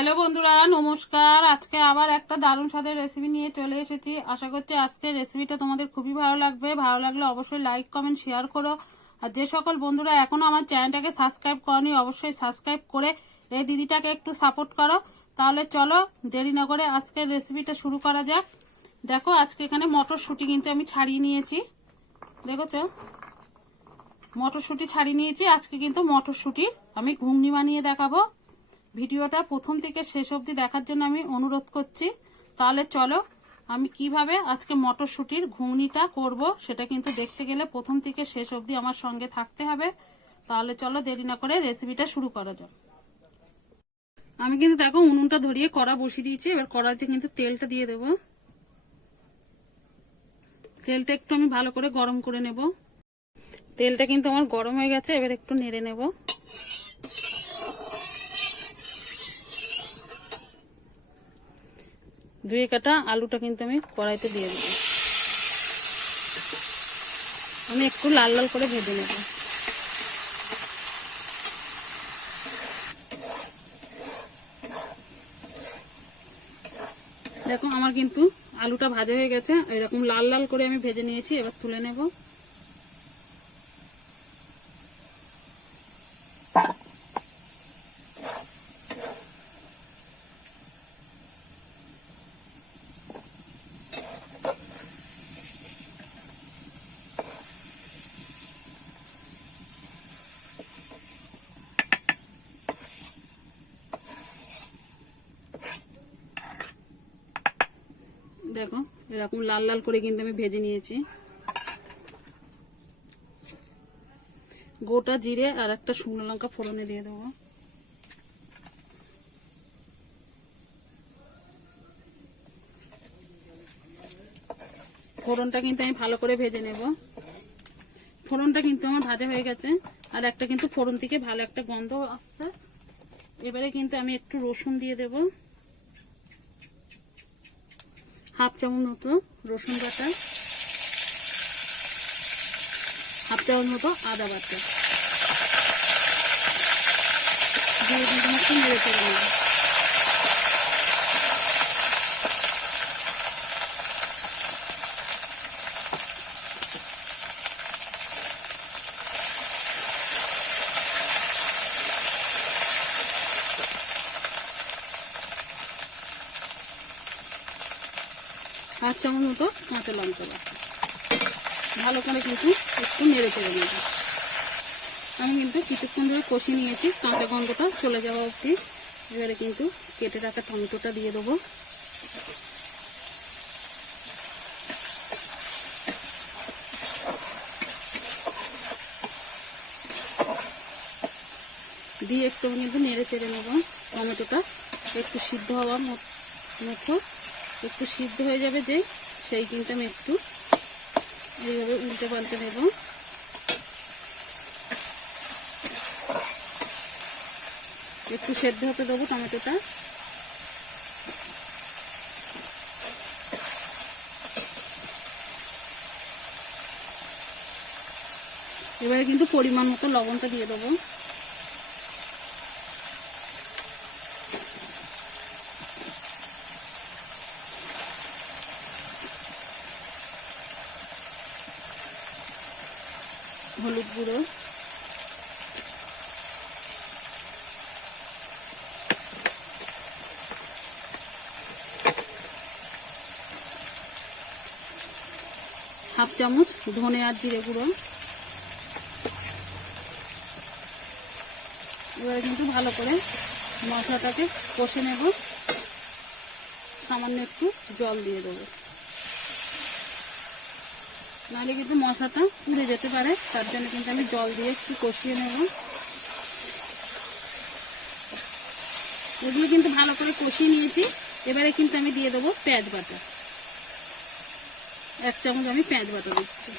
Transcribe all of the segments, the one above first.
Hello বন্ধুরা, নমস্কার। আজকে আবার একটা দারুণ স্বাদের রেসিপি নিয়ে চলে এসেছি। আশা করছি আজকের রেসিপিটা তোমাদের খুবই ভালো লাগবে। ভালো লাগলে অবশ্যই লাইক কমেন্ট শেয়ার করো। আর যে সকল বন্ধুরা এখনও আমার চ্যানেলটাকে সাবস্ক্রাইব করনি, অবশ্যই সাবস্ক্রাইব করে এই দিদিটাকে একটু সাপোর্ট করো। তাহলে চলো দেরি না করে আজকের রেসিপিটা শুরু করা যাক। দেখো, আজকে এখানে মটরশুঁটি কিন্তু আমি ছাড়িয়ে নিয়েছি। দেখেছ? মটরশুঁটি ছাড়িয়ে নিয়েছি। আজকে কিন্তু মটরশুঁটির আমি ঘুগনি বানিয়ে দেখাবো। ভিডিওটা প্রথম থেকে শেষ অবধি দেখার জন্য আমি অনুরোধ করছি। তাহলে চলো, আমি কীভাবে আজকে মটরশুঁটির ঘুগনিটা করব সেটা কিন্তু দেখতে গেলে প্রথম থেকে শেষ অবধি আমার সঙ্গে থাকতে হবে। তাহলে চলো দেরি না করে রেসিপিটা শুরু করা যাক। আমি কিন্তু দেখো উনুনটা ধরিয়ে কড়া বসিয়ে দিয়েছি, এবার কড়াইতে কিন্তু তেলটা দিয়ে দেবো। তেলটা একটু আমি ভালো করে গরম করে নেব। তেলটা কিন্তু আমার গরম হয়ে গেছে, এবার একটু নেড়ে নেব। ধুয়ে কাটা আলুটা কিন্তু আমি কড়াইতে দিয়ে দেব। আমি একটু লাল লাল করে ভেজে নেব। দেখো, আমার কিন্তু আলুটা ভাজা হয়ে গেছে। এরকম লাল লাল করে আমি ভেজে নিয়েছি, এবার তুলে নেব। দেখো, এরকম লাল লাল করে কিন্তু আমি ভেজে নিয়েছি। গোটা জিরে আর একটা শুকনো লঙ্কা ফোড়নে দিয়ে দেবো। ফোড়নটা কিন্তু আমি ভালো করে ভেজে নেব। ফোড়নটা কিন্তু আমার ভাজা হয়ে গেছে, আর একটা কিন্তু ফোড়ন থেকে ভালো একটা গন্ধ আসছে। এবারে কিন্তু আমি একটু রসুন দিয়ে দেবো। হাফ চামচ মতো রসুন বাটা, হাফ চামচ মতো আদা বাটা। দিয়ে একটু নেড়ে চড়ে নেব। হাফ চামচ মতো কাঁচা লঙ্কা বাটা। ভালো করে কিন্তু একটু নেড়ে চেড়ে নেব। আমি কিন্তু কিছুক্ষণ ধরে কষি নিয়েছি, কাঁচা গন্ধটা চলে যাওয়া অবধি। এবারে কিন্তু কেটে রাখা টমেটোটা দিয়ে দেবো। দিয়ে একটু কিন্তু নেড়ে চেড়ে নেব। টমেটোটা একটু সিদ্ধ হওয়ার মতো। একটু সিদ্ধ হয়ে যাবে যে সেই কিন্তু আমি একটু এইভাবে উল্টে পাল্টে দেব একটু সেদ্ধ হতে দেবো টমেটোটা। এবারে কিন্তু পরিমাণ মতো লবণটা দিয়ে দেবো। হলুদ গুঁড়ো। হাফ চামচ ধনে আর জিরে গুঁড়ো। এবারে কিন্তু ভালো করে মশলাটাকে কষে নেব। সামান্য একটু জল দিয়ে দেবো। নাহলে কিন্তু মশাটা পুড়ে যেতে পারে। তার জন্য কিন্তু আমি জল দিয়ে একটু কষিয়ে নেব। এগুলো কিন্তু ভালো করে কষিয়ে নিয়েছি। এবারে কিন্তু আমি দিয়ে দেবো পেঁয়াজ বাটা। এক চামচ আমি পেঁয়াজ বাটা দিচ্ছি।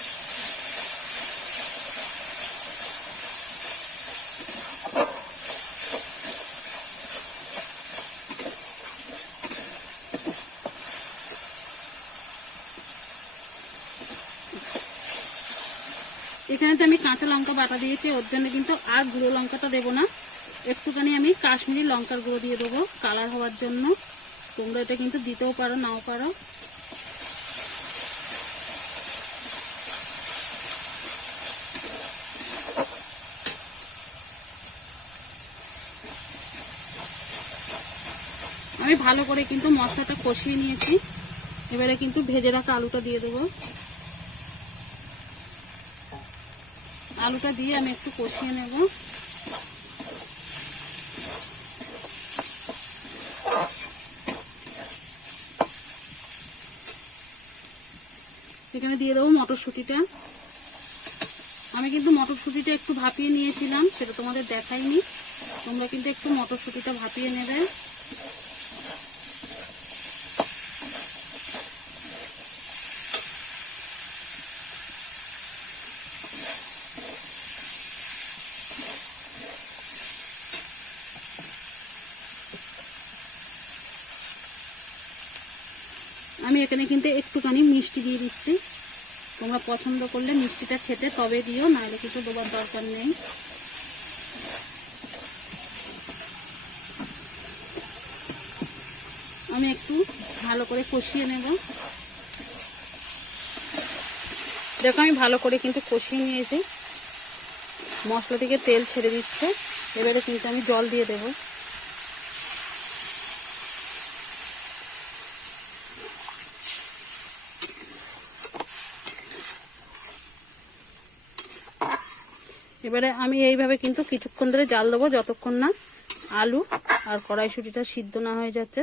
এখানে তো আমি কাঁচা লঙ্কা বাটা দিয়েছি, ওর জন্য কিন্তু আর গুঁড়ো লঙ্কাটা দেবো না। একটুখানি আমি কাশ্মীরি লঙ্কার গুঁড়ো দিয়ে দেবো কালার হওয়ার জন্য। তোমরা এটা কিন্তু দিতেও পারো, নাও পারো। আমি ভালো করে কিন্তু মশলাটা কষিয়ে নিয়েছি। এবারে কিন্তু ভেজে রাখা আলুটা দিয়ে দেবো। আলুটা দিয়ে আমি একটু কষিয়ে নেব। এখানে দিয়ে দেবো মটরশুঁটিটা। আমি কিন্তু মটরশুঁটিটা একটু ভাপিয়ে নিয়েছিলাম, সেটা তোমাদের দেখাইনি। তোমরা কিন্তু একটু মটরশুঁটিটা ভাপিয়ে নেবে। আমি এখানে কিন্তু একটুখানি মিষ্টি দিয়ে দিচ্ছি। তোমরা পছন্দ করলে মিষ্টিটা খেতে তবে দিও, নাহলে কিছু দেবার দরকার নেই। আমি একটু ভালো করে কষিয়ে নেব। দেখো, আমি ভালো করে কিন্তু কষিয়ে নিয়েছি। মশলা থেকে তেল ছেড়ে দিচ্ছে। এবারে কিন্তু আমি জল দিয়ে দেবো। এবারে আমি এইভাবে কিন্তু কিছুক্ষণ ধরে জাল দেবো, যতক্ষণ না আলু আর কড়াইশুটিটা সিদ্ধ না হয়ে যাচ্ছে।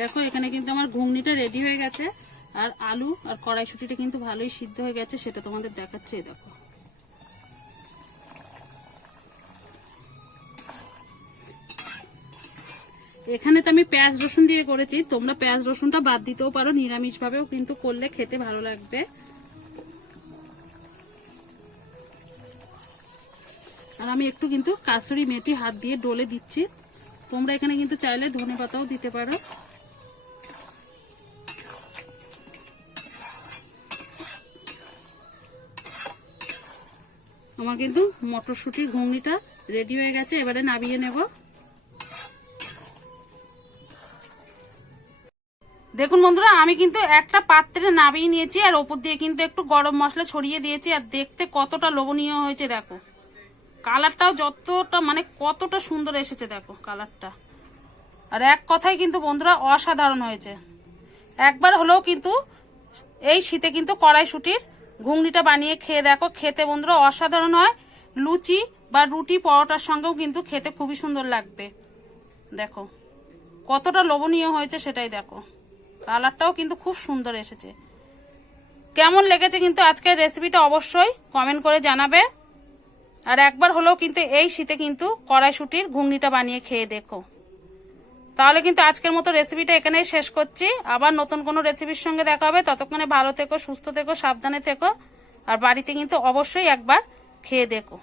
দেখো, এখানে কিন্তু আমার ঘুগনিটা রেডি হয়ে গেছে, আর আলু আর কড়াইশুটিটা কিন্তু ভালোই সিদ্ধ হয়ে গেছে, সেটা তোমাদের দেখাচ্ছে দেখো। এখানে তো আমি পেঁয়াজ রসুন দিয়ে করেছি। তোমরা পেঁয়াজ রসুনটা বাদ দিতেও পারো নিরামিষ ভাবেও কিন্তু করলে খেতে ভালো লাগবে। আর আমি একটু কিন্তু কাসুরি মেথি হাত দিয়ে ডলে দিচ্ছি। তোমরা এখানে কিন্তু চাইলে ধনে পাতাও দিতে পারো। আমার কিন্তু মটরশুঁটির ঘুগনিটা রেডি হয়ে গেছে, এবারে নামিয়ে নেব। দেখুন বন্ধুরা, আমি কিন্তু একটা পাত্রে নামিয়ে নিয়েছি, আর ওপর দিয়ে কিন্তু একটু গরম মশলা ছড়িয়ে দিয়েছি, আর দেখতে কতটা লোভনীয় হয়েছে দেখো। কালারটাও যতটা মানে কতটা সুন্দর এসেছে দেখো কালারটা। আর এক কথায় কিন্তু বন্ধুরা, অসাধারণ হয়েছে। একবার হলেও কিন্তু এই শীতে কিন্তু কড়াইশুটির ঘুগনিটা বানিয়ে খেয়ে দেখো, খেতে বন্ধুরা অসাধারণ হয়। লুচি বা রুটি পরোটার সঙ্গেও কিন্তু খেতে খুবই সুন্দর লাগবে। দেখো, কতটা লোভনীয় হয়েছে সেটাই দেখো। কালারটাও কিন্তু খুব সুন্দর এসেছে। কেমন লেগেছে কিন্তু আজকের রেসিপিটা অবশ্যই কমেন্ট করে জানাবে। আর একবার হলেও কিন্তু এই শীতে কিন্তু কড়াইশুটির ঘুগনিটা বানিয়ে খেয়ে দেখো। তাহলে কিন্তু আজকের মতো রেসিপিটা এখানেই শেষ করছি। আবার নতুন কোনো রেসিপির সঙ্গে দেখা হবে। ততক্ষণে ভালো থেকো, সুস্থ থেকো, সাবধানে থেকো। আর বাড়িতে কিন্তু অবশ্যই একবার খেয়ে দেখো।